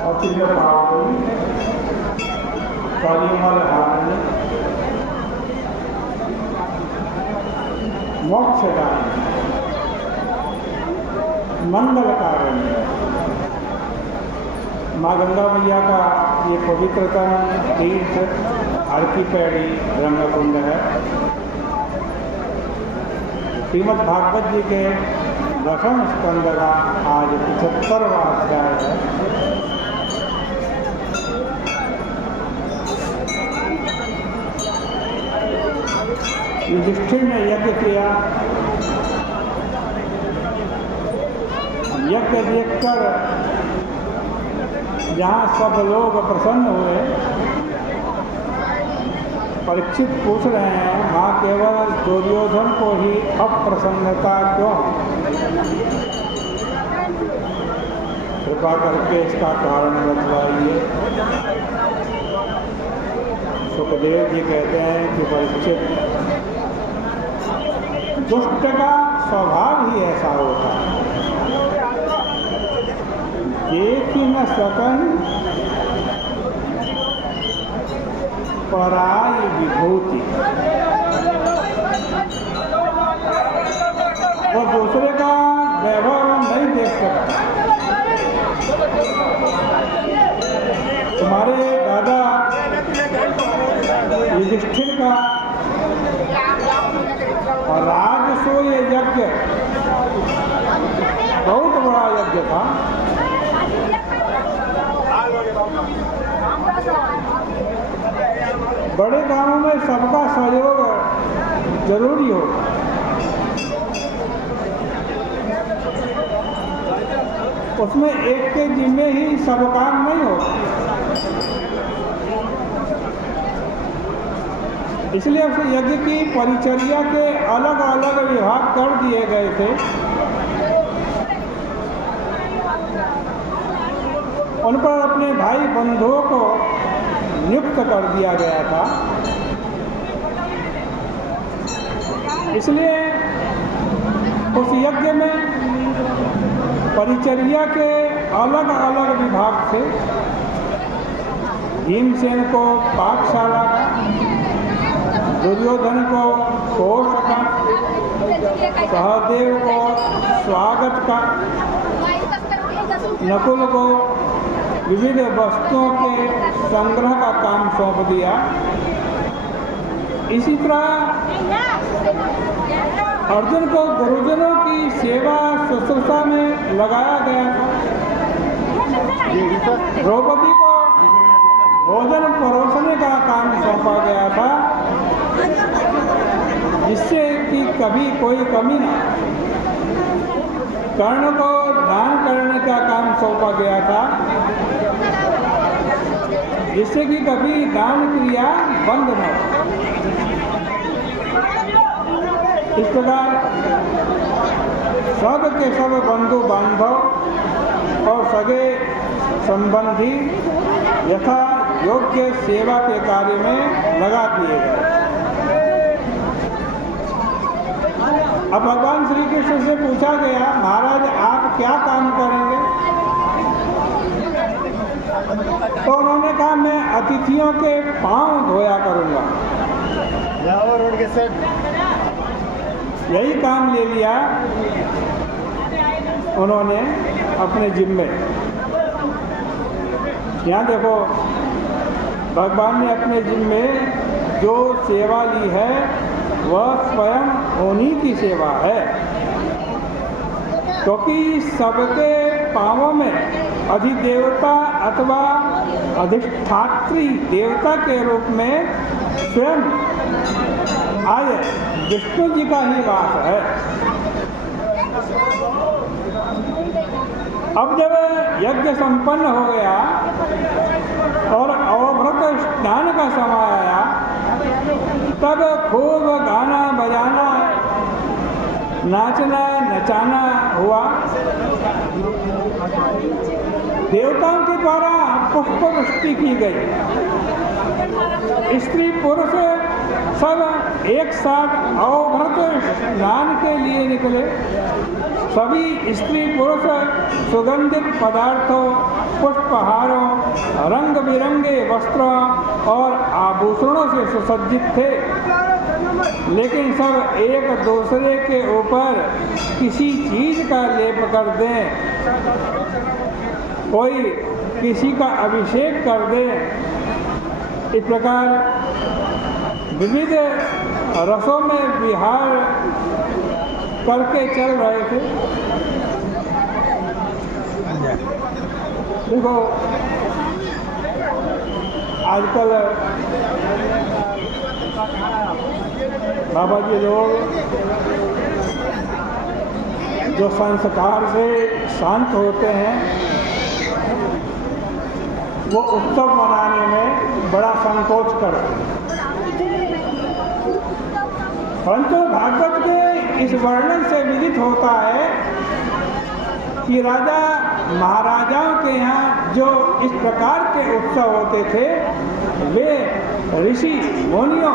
अतिल पावनी कलिमल हारिणी मोक्षदायिनी मंगलकारिणी माँ गंगा मैया का ये पवित्रतम तीर्थ हरकी-पैड़ी ब्रह्मकुंड है। श्रीमद् भागवत जी के दशम स्कंद का आज 75वां अध्याय है। युधिष्ठिर ने यज्ञ किया। यज्ञ देखकर जहाँ सब लोग प्रसन्न हुए, परीक्षित पूछ रहे हैं माँ केवल दुर्योधन को ही अप्रसन्नता क्यों? कृपा करके इसका कारण बतलाइए। सुखदेव जी कहते हैं कि परीक्षित, दुष्ट का स्वभाव ही ऐसा होता है, देख ही न सकन पराई विभूति। वो दूसरे का वैभव नहीं देख सकता। तुम्हारे दादा युधिष्ठिर का राजसूय यज्ञ बहुत बड़ा यज्ञ था। बड़े कामों में सबका सहयोग जरूरी होता है। उसमें एक के जिम्मे ही सब काम नहीं होता। इसलिए उस यज्ञ की परिचर्या के अलग अलग विभाग कर दिए गए थे। उन पर अपने भाई बंधुओं को नियुक्त कर दिया गया था। इसलिए उस यज्ञ में परिचर्या के अलग अलग विभाग थे। भीमसेन को पाकशाला का, दुर्योधन को कोष का, सहदेव को स्वागत का, नकुल को विविध वस्तुओं के संग्रह का काम सौंप दिया। इसी तरह अर्जुन को गुरुजनों की सेवा शुश्रूषा में लगाया गया था। द्रौपदी को भोजन परोसने का काम सौंपा गया था, जिससे कि कभी कोई कमी न। कर्ण को दान करने का काम सौंपा गया था, जिससे कि कभी दान क्रिया बंद न हो। इस प्रकार सब के सब बंधु बांधव और सगे संबंधी यथा योग्य सेवा के कार्य में लगा दिए गए। अब भगवान श्री कृष्ण से पूछा गया, महाराज आप क्या काम करेंगे? तो उन्होंने कहा, मैं अतिथियों के पांव धोया करूंगा। यही काम ले लिया उन्होंने अपने जिम्मे। यहाँ देखो, भगवान ने अपने जिम्मे जो सेवा ली है वह स्वयं उन्हीं की सेवा है, क्योंकि सबके पांवों में अधिदेवता अथवा अधिष्ठात्री देवता के रूप में स्वयं आए विष्णु जी का ही वास है। अब जब यज्ञ संपन्न हो गया और अवभृत स्नान का समय आया, तब खूब गाना बजाना, नाचना नचाना हुआ। देवताओं के द्वारा पुष्प वृष्टि की गई। स्त्री पुरुष सब एक साथ अवभृत स्नान के लिए निकले। सभी स्त्री पुरुष सुगंधित पदार्थों, पुष्पहारों रंग बिरंगे वस्त्र और आभूषणों से सुसज्जित थे, लेकिन सब एक दूसरे के ऊपर किसी चीज का लेप कर दें, कोई किसी का अभिषेक कर दे। इस प्रकार विविध रसों में विहार करके चल रहे थे। देखो आजकल बाबा जी लोग जो संस्कार से शांत होते हैं वो उत्सव मनाने में बड़ा संकोच करते हैं, परंतु भागवत के इस वर्णन से विदित होता है कि राजा महाराजाओं के यहाँ जो इस प्रकार के उत्सव होते थे वे ऋषि मुनियों